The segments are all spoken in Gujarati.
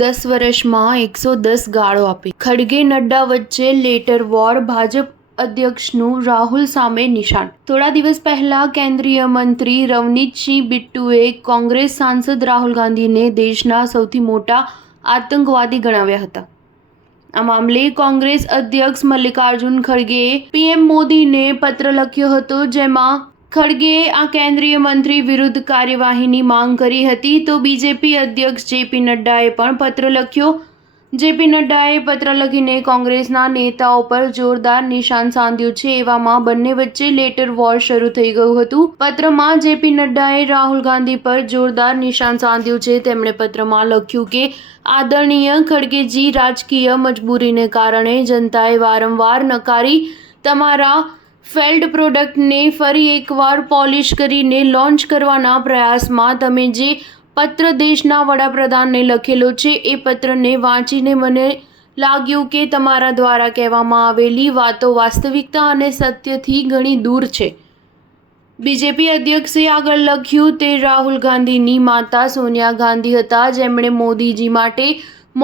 10 વર્ષમાં 110 ગાળો આપી. ખડગે નડ્ડા વચ્ચે લેટર વોર, ભાજપ અધ્યક્ષનું રાહુલ સામે નિશાન. થોડા દિવસ પહેલા કેન્દ્રીય મંત્રી રવનીતસિંહ બિટ્ટુએ કોંગ્રેસ સાંસદ રાહુલ ગાંધીને દેશના સૌથી મોટા આતંકવાદી ગણાવ્યા હતા. આ મામલે કોંગ્રેસ અધ્યક્ષ મલ્લિકાર્જુન ખડગેએ પીએમ મોદીને પત્ર લખ્યો હતો, જેમાં ખડગેએ આ કેન્દ્રીય મંત્રી વિરુદ્ધ કાર્યવાહીની માંગ કરી હતી. તો બીજેપી અધ્યક્ષ જેપી નડ્ડાએ પણ પત્ર લખ્યો. જેપી નડ્ડાએ પત્ર લખીને કોંગ્રેસના નેતાઓ પર જોરદાર નિશાન સાધ્યું છે. એવામાં બંને વચ્ચે લેટર વોર શરૂ થઈ ગયું હતું. પત્રમાં જેપી નડ્ડાએ રાહુલ ગાંધી પર જોરદાર નિશાન સાધ્યું છે. તેમણે પત્રમાં લખ્યું કે આદરણીય ખડગેજી, રાજકીય મજબૂરીને કારણે જનતાએ વારંવાર નકારી તમારા ફેલ્ડ પ્રોડક્ટને ફરી એકવાર પોલિશ કરીને લોન્ચ કરવાના પ્રયાસમાં તમે જે પત્ર દેશના વડાપ્રધાનને લખેલો છે, એ પત્રને વાંચીને મને લાગ્યું કે તમારા દ્વારા કહેવામાં આવેલી વાતો વાસ્તવિકતા અને સત્યથી ઘણી દૂર છે. બીજેપી અધ્યક્ષે આગળ લખ્યું, તે રાહુલ ગાંધીની માતા સોનિયા ગાંધી હતા, જેમણે મોદીજી માટે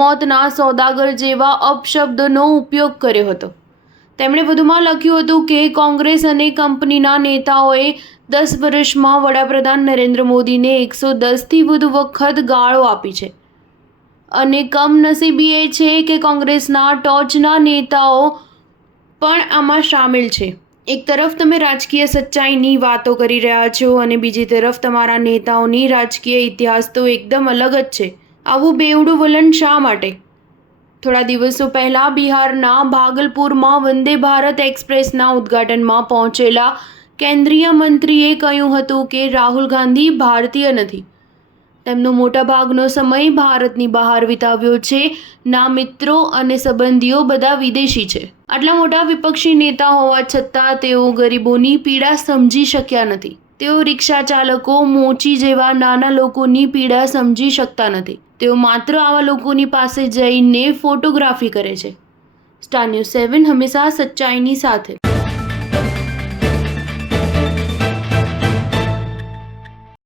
મોતના સોદાગર જેવા અપશબ્દનો ઉપયોગ કર્યો હતો. તેમણે વધુમાં લખ્યું હતું કે કોંગ્રેસ અને કંપનીના નેતાઓએ 10 વર્ષમાં વડાપ્રધાન નરેન્દ્ર મોદીને 110થી વધુ વખત ગાળો આપી છે અને કમનસીબી એ છે કે કોંગ્રેસના ટોચના નેતાઓ પણ આમાં સામેલ છે. એક તરફ તમે રાજકીય સચ્ચાઈની વાતો કરી રહ્યા છો અને બીજી તરફ તમારા નેતાઓની રાજકીય ઇતિહાસ તો એકદમ અલગ જ છે. આવું બેવડું વલણ શા માટે? થોડા દિવસો પહેલા બિહારના ભાગલપુરમાં વંદે ભારત એક્સપ્રેસના ઉદ્ઘાટનમાં પહોંચેલા કેન્દ્રીય મંત્રીએ કહ્યું હતું કે રાહુલ ગાંધી ભારતીય નથી. તેમનો મોટાભાગનો સમય ભારતની બહાર વિતાવ્યો છે. ના મિત્રો અને સંબંધીઓ બધા વિદેશી છે. આટલા મોટા વિપક્ષી નેતા હોવા છતાં તેઓ ગરીબોની પીડા સમજી શક્યા નથી. તેઓ રિક્ષા ચાલકો, મોચી જેવા નાના લોકોની પીડા સમજી શકતા નથી. તેઓ માત્ર આવા લોકોની પાસે જઈને ફોટોગ્રાફી કરે છે. સ્ટાર ન્યૂઝ 7 હંમેશા સચ્ચાઈની સાથે.